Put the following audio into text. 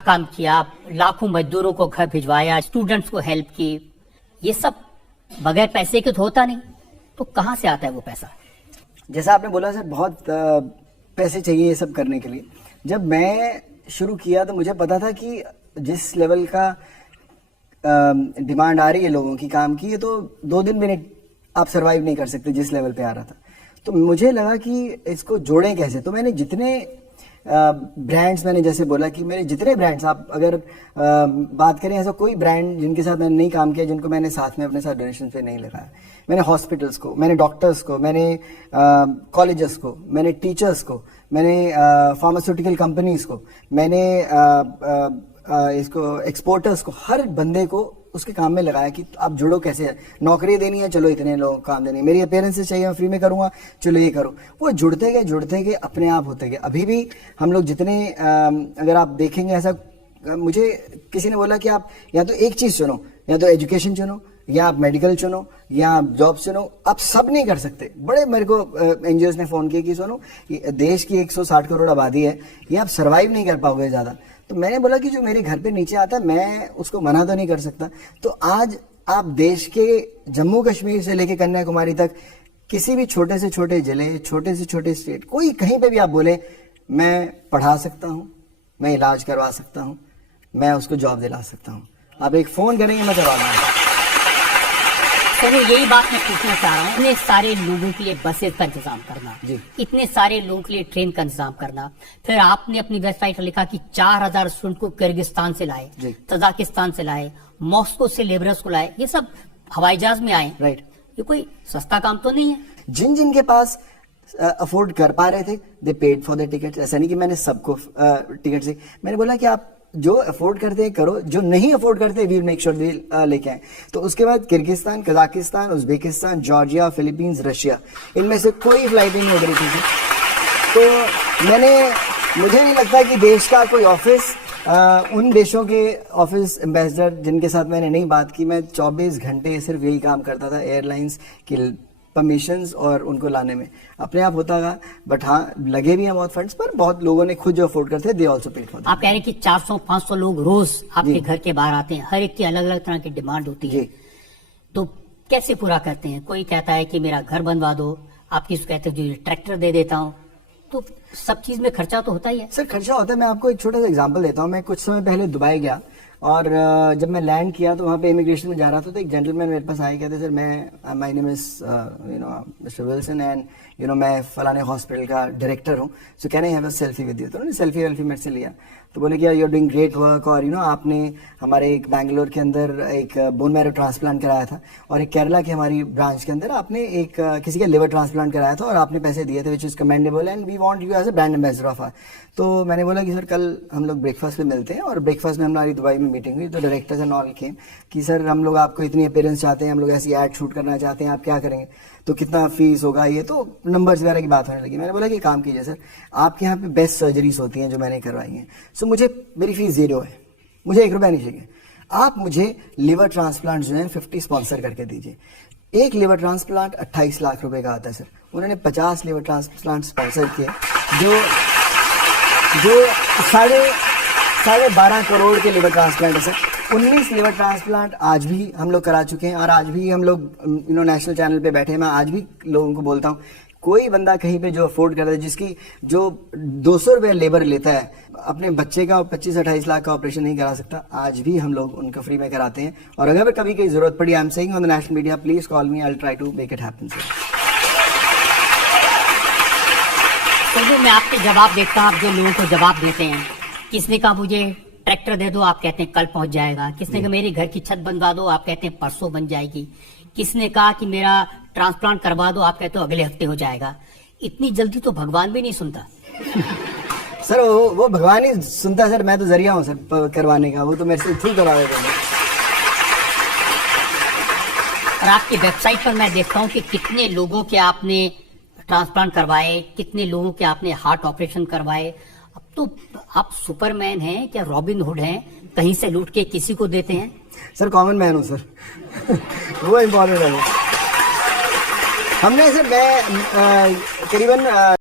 काम किया, लाखों मजदूरों को घर भिजवाया, स्टूडेंट्स को हेल्प की, ये सब बगैर पैसे के तो होता नहीं। तो कहाँ से आता है वो पैसा? जैसा आपने बोला सर, बहुत पैसे चाहिए ये सब करने के लिए। जब मैं शुरू किया तो मुझे पता था कि जिस लेवल का डिमांड आ रही है लोगों की काम की, ये तो 2 दिन में आप सरवाइव नहीं कर सकते जिस लेवल पे आ रहा था। तो मुझे लगा कि इसको जोड़ें कैसे। तो मैंने जितने ब्रांड्स, मैंने जैसे बोला कि मेरे जितने ब्रांड्स, आप अगर बात करें, ऐसा कोई ब्रांड जिनके साथ मैंने नहीं काम किया, जिनको मैंने साथ में अपने साथ डोनेशन पे नहीं लगाया। मैंने हॉस्पिटल्स को, मैंने डॉक्टर्स को, मैंने कॉलेजेस को, मैंने टीचर्स को, मैंने फार्मास्यूटिकल कंपनीज को, मैंने इसको एक्सपोर्टर्स को, हर बंदे को उसके काम में लगाया कि आप जुड़ो कैसे है। नौकरी देनी है, चलो इतने लोगों को काम देनी है। मेरी अपीयरेंसेस चाहिए, मैं फ्री में करूंगा, चलो ये करो। वो जुड़ते गए अपने आप होते गए। अभी भी हम लोग जितने अगर आप देखेंगे, ऐसा मुझे किसी ने बोला कि आप या तो एक चीज चुनो, या तो एजुकेशन चुनो, या आप मेडिकल चुनो, या आप जॉब चुनो। आप सब नहीं कर सकते। बड़े मेरे को एनजीओ ने फोन किया कि सोनू, देश की 160 करोड़ आबादी है, ये आप सर्वाइव नहीं कर पाओगे ज्यादा। तो मैंने बोला कि जो मेरे घर पे नीचे आता है, मैं उसको मना तो नहीं कर सकता। तो आज आप देश के जम्मू कश्मीर से लेके कन्याकुमारी तक किसी भी छोटे से छोटे जिले, छोटे से छोटे स्टेट, कोई कहीं पे भी आप बोले, मैं पढ़ा सकता हूँ, मैं इलाज करवा सकता हूँ, मैं उसको जॉब दिला सकता हूँ। आप एक फोन करेंगे, मैं करवा दूंगा। चलो, यही बात मैं पूछना चाह रहा हूँ। इतने सारे लोगों के लिए बसेस का इंतजाम करना जी, इतने सारे लोगों के लिए ट्रेन का इंतजाम करना, फिर आपने अपनी वेबसाइट पर लिखा कि 4000 स्टूडेंट को किर्गिस्तान से लाए, तजाकिस्तान से लाए, मॉस्को से लेबरर्स को लाए, ये सब हवाई जहाज में आए। राइट। ये कोई सस्ता काम तो नहीं है। जिन के पास अफोर्ड कर पा रहे थे, दे पेड फॉर द टिकट। ऐसा नहीं कि मैंने सबको टिकट से, मैंने बोला कि आप जो अफोर्ड करते हैं करो, जो नहीं अफोर्ड करते वी मेक श्योर दे लेके आए। तो उसके बाद Kyrgyzstan, Kazakhstan, Uzbekistan, Georgia, Philippines, Russia, इनमें से कोई फ्लाइट नहीं उड़ रही थी। तो मुझे नहीं लगता कि देश का कोई ऑफिस, उन देशों के ऑफिस एम्बेसडर जिनके साथ मैंने नहीं बात की, मैं 24 घंटे सिर्फ यही काम करता था, एयरलाइंस की परमिशंस और उनको लाने में। अपने आप होता था, बट हाँ लगे भी हैं बहुत फंड्स, पर बहुत लोगों ने खुद जो अफोर्ड करते दे ऑल्सो पेड फॉर। आप कह रहे हैं कि 400-500 लोग रोज आपके घर के बाहर आते हैं, हर एक की अलग अलग तरह की डिमांड होती है। तो कैसे पूरा करते हैं? कोई कहता है कि मेरा घर बनवा दो, आप किसी कहते हैं जो ट्रैक्टर दे देता हूँ। तो सब चीज में खर्चा तो होता ही है। सर खर्चा होता है। मैं आपको एक छोटा सा एग्जांपल देता हूँ। मैं कुछ समय पहले दुबई गया, और जब मैं लैंड किया तो वहाँ पे इमिग्रेशन में जा रहा था, तो एक जेंटलमैन मेरे पास आए, कहते सर मैं my name is mister Wilson and मैं फलाने हॉस्पिटल का डायरेक्टर हूँ, so can I have a selfie with you. तो उन्होंने सेल्फी मेरे से लिया। तो बोले कि you are doing great work, और आपने हमारे एक बैंगलोर के अंदर एक बोन मैरो ट्रांसप्लांट कराया था, और एक केरला की हमारी ब्रांच के अंदर आपने एक किसी का लिवर ट्रांसप्लांट कराया था, और आपने पैसे दिए थे, which is commendable and we want you as a brand ambassador of our. तो मैंने बोला कि सर कल हम लोग ब्रेकफास्ट पे मिलते हैं, और ब्रेकफास्ट में हमारी दुबई में मीटिंग हुई। तो डायरेक्टर्स एंड ऑल केम कि सर हम लोग आपको इतनी अपीयरेंस चाहते हैं, हम लोग ऐसी एड शूट करना चाहते हैं, आप क्या करेंगे, तो कितना फीस होगा, ये तो नंबर्स वगैरह की बात होने लगी। मैंने बोला कि काम कीजिए सर, आपके यहाँ पे बेस्ट सर्जरीज होती हैं जो मैंने करवाई हैं, सो मुझे मेरी फीस 0 है, मुझे 1 रुपया नहीं चाहिए। आप मुझे लिवर ट्रांसप्लांट जो है 50 स्पॉन्सर करके दीजिए। एक लिवर ट्रांसप्लांट 28 लाख रुपए का आता है सर। उन्होंने 50 लिवर ट्रांसप्लांट स्पॉन्सर किए, जो साढ़े 12 करोड़ के लिवर ट्रांसप्लांट है सर। 19 लिवर ट्रांसप्लांट आज भी हम लोग करा चुके हैं, और आज भी हम लोग नेशनल चैनल पे बैठे हैं। मैं आज भी लोगों को बोलता हूँ, कोई बंदा कहीं पे जो अफोर्ड करता है, जिसकी जो 200 रुपये लेबर लेता है, अपने बच्चे का 25-28 लाख का ऑपरेशन नहीं करा सकता, आज भी हम लोग उनको फ्री में कराते हैं। और अगर कभी कोई जरूरत पड़ी, I am saying on the national media, please call me, I will try to make it happen sir. तो मैं आपके जवाब देखता हूँ, आप जो लोगों को जवाब देते हैं, किसने कहा मुझे ट्रैक्टर दे दो, आप कहते हैं कल पहुंच जाएगा। किसने कहा मेरे घर की छत बनवा दो, आप कहते हैं परसों बन जाएगी। किसने कहा कि मेरा ट्रांसप्लांट करवा दो, आप कहते हो अगले हफ्ते हो जाएगा। इतनी जल्दी तो भगवान भी नहीं सुनता। सर वो भगवान ही सुनता है सर, मैं तो जरिया हूँ सर करवाने का, वो तो मेरे से थ्रू करवा देते हैं। और आपकी वेबसाइट पर मैं देखता हूँ कि कितने लोगों के आपने ट्रांसप्लांट करवाए, कितने लोगों के आपने हार्ट ऑपरेशन करवाए। अब तो आप सुपरमैन हैं क्या, रॉबिन हुड हैं, कहीं से लूट के किसी को देते हैं? सर कॉमन मैन हूँ सर। वो इम्पोर्टेंट है। हमने सर मैं करीबन